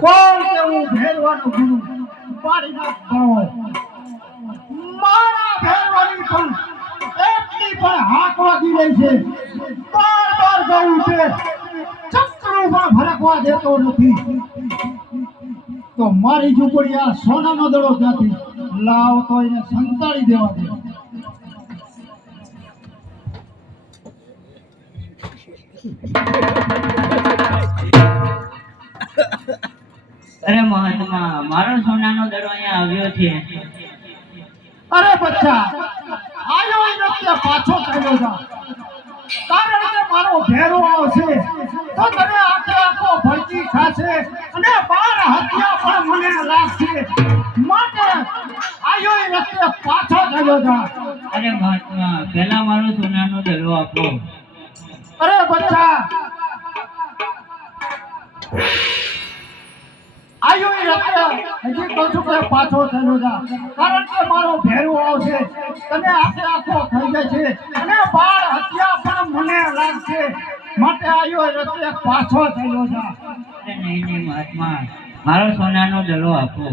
કોણ કેવું ભેરવાનો ગુરુ પાડી નાખો મારા ભેરવાની પણ એટલી પણ હાકવા દી છે બાર બાર ગયું છે ચક્રમાં ભરકવા દેતો નથી તો મારી ઝૂંપડી આ સોનાનો દડો ક્યાંથી લાવ તો એને સંતાડી દેવા દે અરે મહાત્મા મારો સોનાનો દડો અહીંયા આવ્યો છે અરે બચ્ચા આયો નથી પાછો ચાલ્યો જા કારણ કે મારો ભેરો આવશે તો તને આખે આખો ભડકી ખાશે અને 12 હત્યા પણ મને લાગશે માટે આયો નથી પાછો ચાલ્યો જા અરે મહાત્મા પહેલા મારો સોનાનો દડો આપો અરે બચ્ચા આયો હજી કહું છું કે પાછો ચાલ્યો જા કારણ કે મારો ભેરો આવશે તને આખે આખો ખાઈ જશે અને 12 હત્યા પણ મને લાગશે માટે આયો રસ્તે પાછો ચાલ્યો જા અરે નહીં નહીં મહાત્મા મારો સોનાનો દડો આપો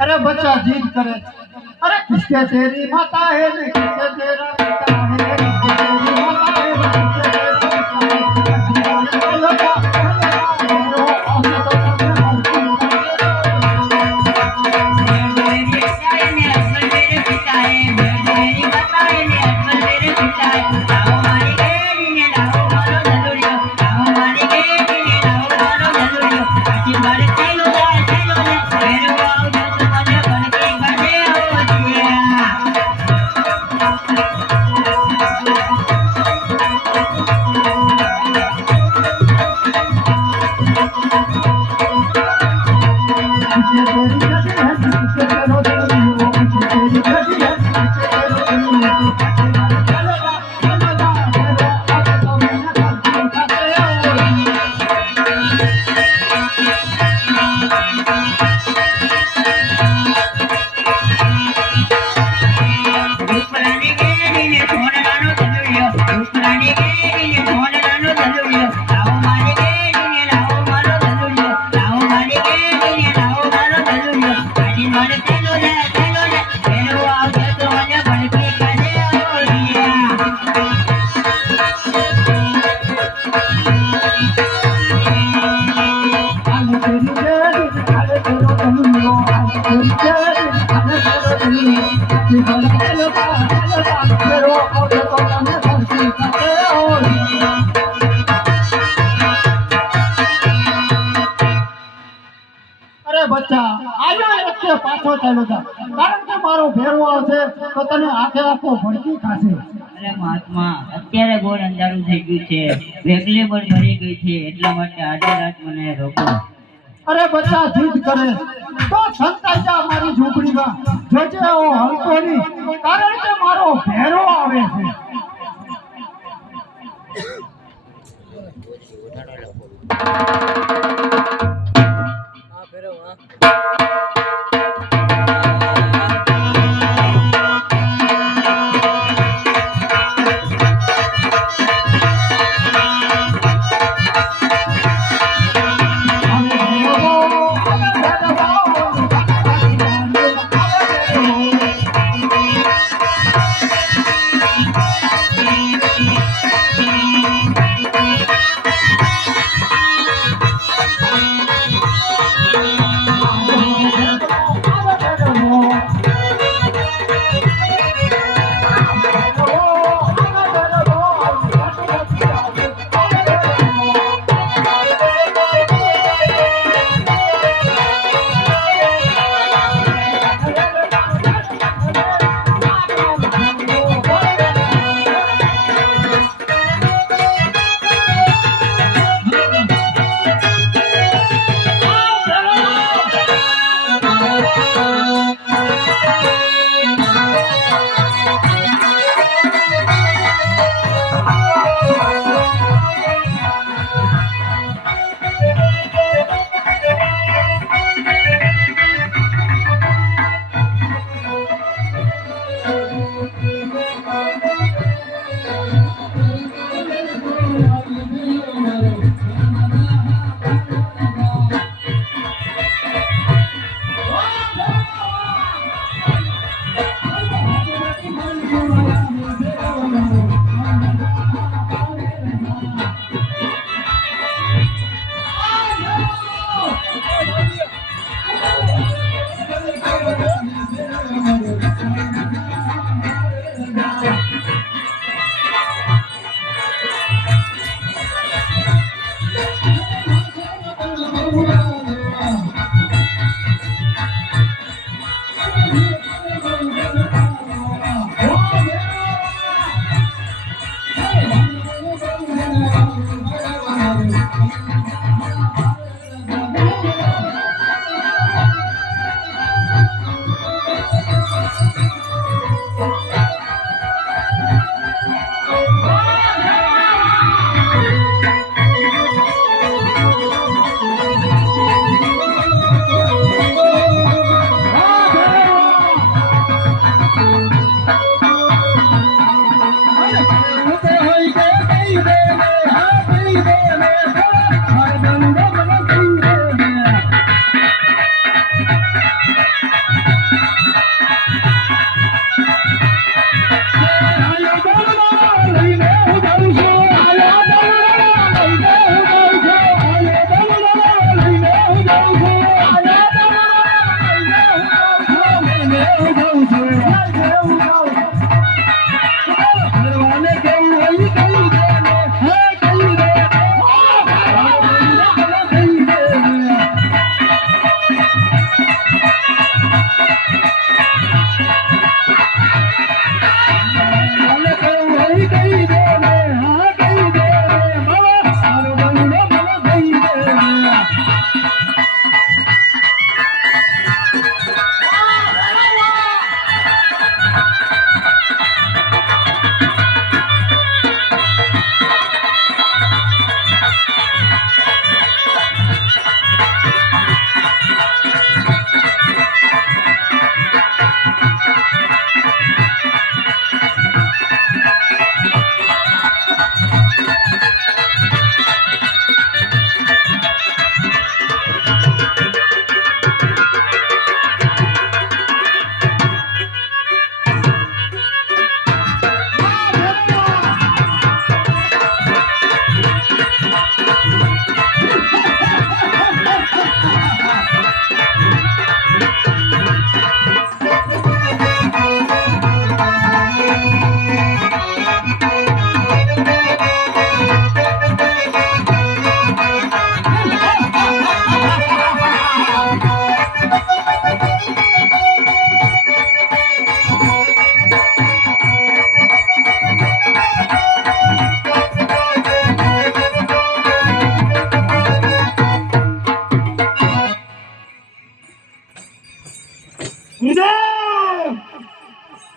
अरे बच्चा जीत करे अरे किसके तेरी माता है ने किसके तेरा पिता है किसके तेरी माता है ने किसके तेरा पिता है ઈ ભલા ચાલતા ફેરો આવશે તો તમે ધરતી ખાતે હોય. અરે બચ્ચા આવ્યો એ વખતે પાછો ચાલ્યો જા, કારણ કે મારો ભેરવો આવશે તો તને આખે આખો ભડકી ખાશે. અરે મહાત્મા અત્યારે ઘોર અંધારું થઈ ગયું છે, વેગલી પણ મરી ગઈ છે, એટલા માટે આજે રાત મને રોકો. અરે બચ્ચા જીદ કરે તો સંતાઈ જા મારી ઝૂંપડીમાં, જોજે ઓ હલતો નહીં, કારણ કે મારો ભેરવો આવે છે.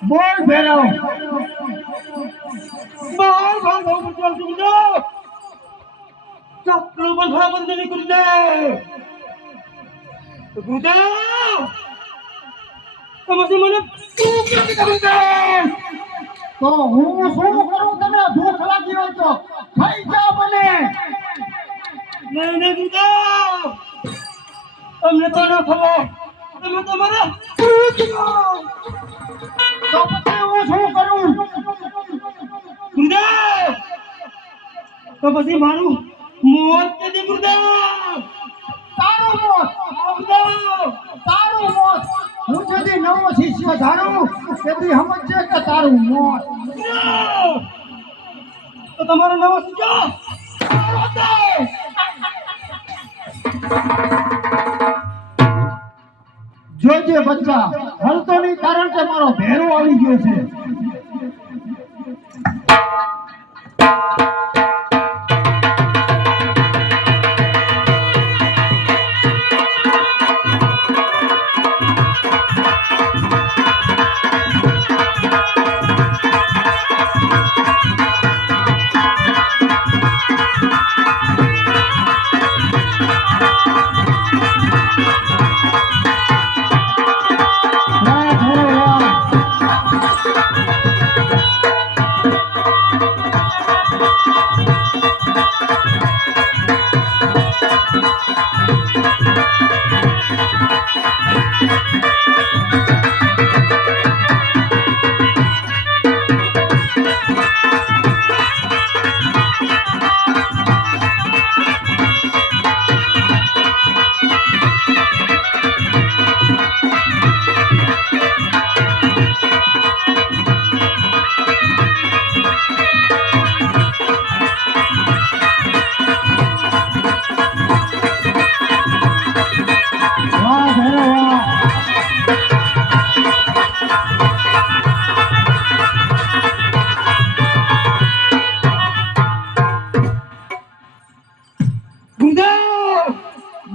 બોલ ભેરવ બાર ભાગ ગુરુદેવ ગુરુદેવ ચપલું બંધા બંધની ગુરુદેવ ગુરુદેવ તમે મને શું કરી ગુરુદેવ તો હું શું કરું? તને ભૂખ લાગી હોય તો ખાઈ જા મને. નહીં નહીં ગુરુદેવ અમને તો ન ખબર તમે તમારા તો પછી હું શું કરું? ગુરુદેવ તો પછી મારું મોત નથી ગુરુદેવ તારું મોત, તારું મોત. હું જેથી નવો શિષ્ય ધારું તેથી સમજજે કે તારું મોત. તો તમારો નવો શિષ્ય જોજે બચ્ચા, હલતો નહીં કારણ કે મારો ભેરો આવી ગયો છે.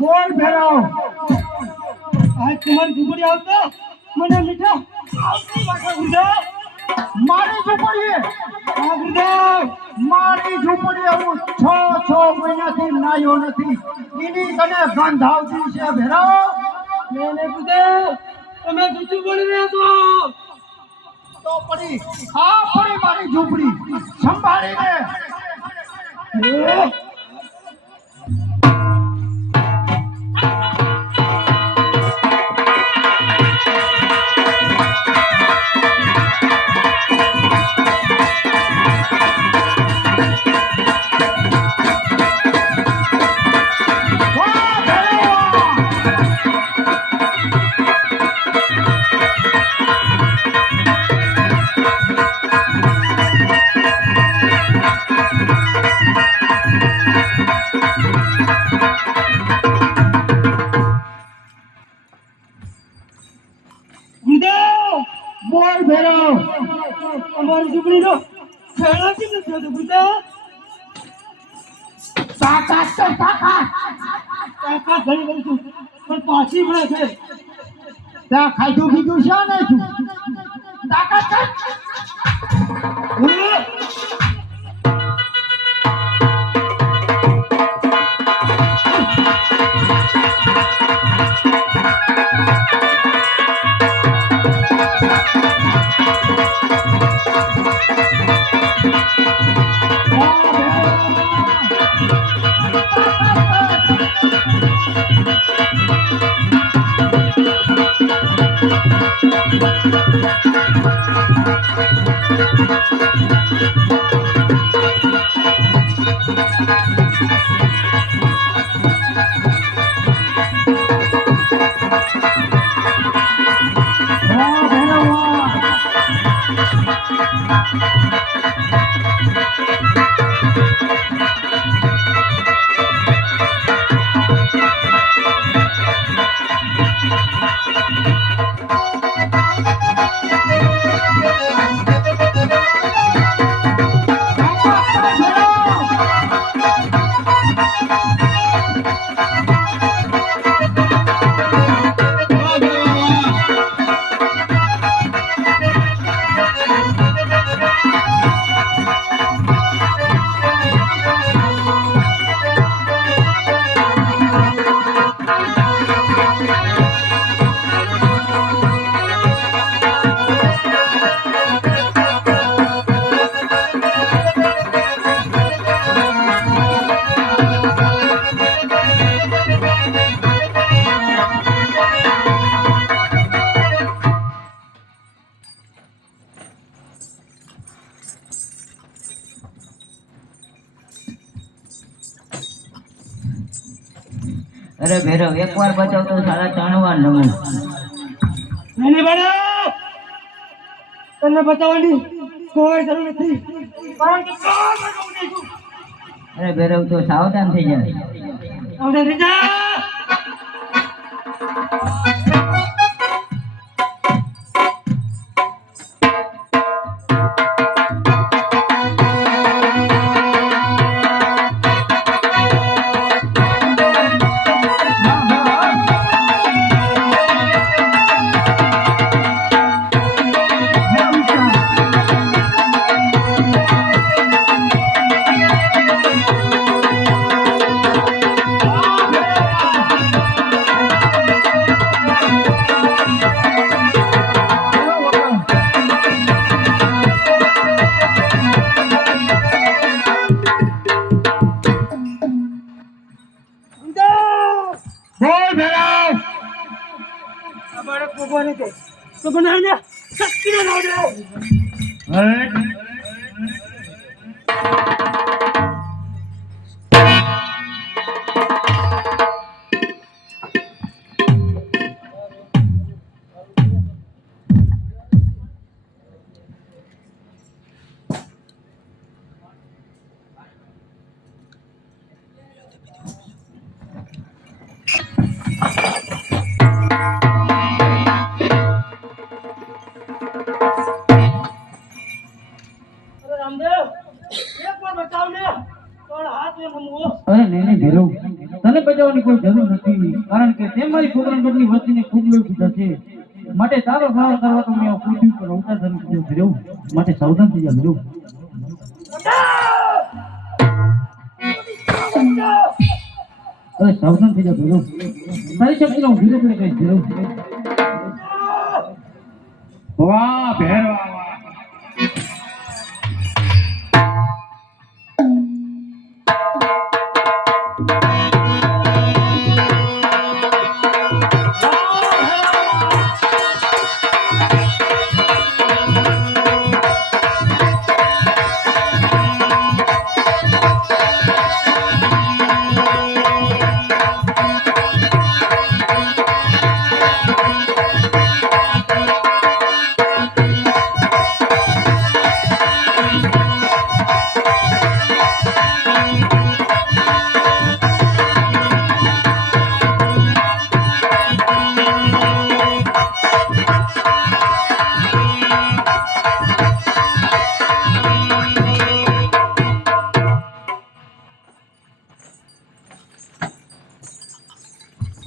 બોલ ભેરો, આજ તમારી ઝૂંપડી આવતા મને મીઠા આવતી વાગે ગુરુદેવ મારી ઝૂંપડીએ, હા ગુરુદેવ મારી ઝૂંપડીએ હું 6 મહિનાથી નાયો નથી. એની તને ગંધ આવતી છે ભેરો. ને ગુરુદેવ તમે જૂઠું બોલી રહ્યા છો તો પડી આ પડી મારી ઝૂંપડી સંભાળીને. ગુરુદેવ બોલ ભેરો, અમારી ઝૂંપડીનો ખેડા કેમ નથી થતો ગુરુદેવ તાકાત તો તાકાત. તાકાત ઘણી કરું છું પણ પાછી મળે છે ત્યાં ખાધું પીધું છે ને તું? તાકાત કર. અરે ભેરવ એકવાર બચાવ તો સાડા 3 વાર નમું. નહીં બને તને બતાવવાની કોઈ જરૂર નથી કારણ કે કામ બતાવું નહીં છું. અરે ભેરવ તો સાવધાન થઈ જાય. આવડે રીજા બોલ ભેરાવ. બાળક ભગવાન કે તો બનાવીને શક્તિનો નામ દે. અરે રામદેવ એક વાર બચાવ ને તો હાથ ને નમવો. અરે નહીં ભેરવ, તને બચાવવાની કોઈ જરૂર નથી, કારણ કે તે મારી છોકરાની વસ્તીને ખૂબ લોહી પીધા છે. માટે તારો સહાય કરવા તો મેં પૃથ્વી પર અવતાર ધરી દીધો ભેરવ. માટે સાવધાન થઈ જા ભેરવ. અરે સાવધાન થઈ જા ભેરવ. તારી શક્તિનો હું ધીરે ધીરે કહીશ ભેરવ. વાહ ભેરવા વાહ.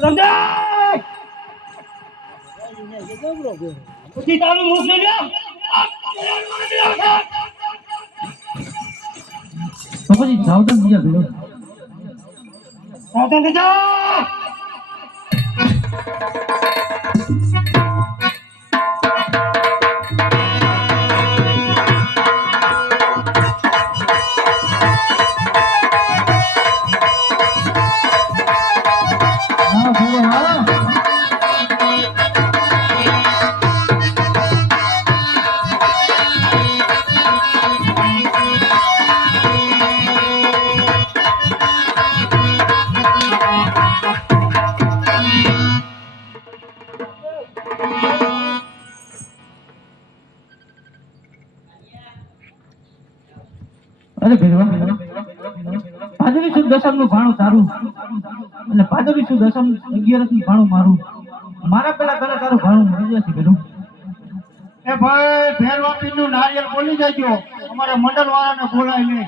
રામદેવ પછી તારું મુખ લઈ લે. તો પછી સાવધાન થઈ જા ભેરવ. સાવધાન થઈ જા. હા ભેરવ હા. અરે ભેરવા, ભાદરવી સુદ દશમનું ભાણું તારું અને ભાદરવી સુદ દશમ 11નું ભાણું મારું. મારા પેલા તને તારું ભાણું મળી જશે ભેરવ. એ ભાઈ ભેરવા પીરનું નારિયેળ બોલી જાજો. અમારે મંડળ વાળાને બોલાવી લે.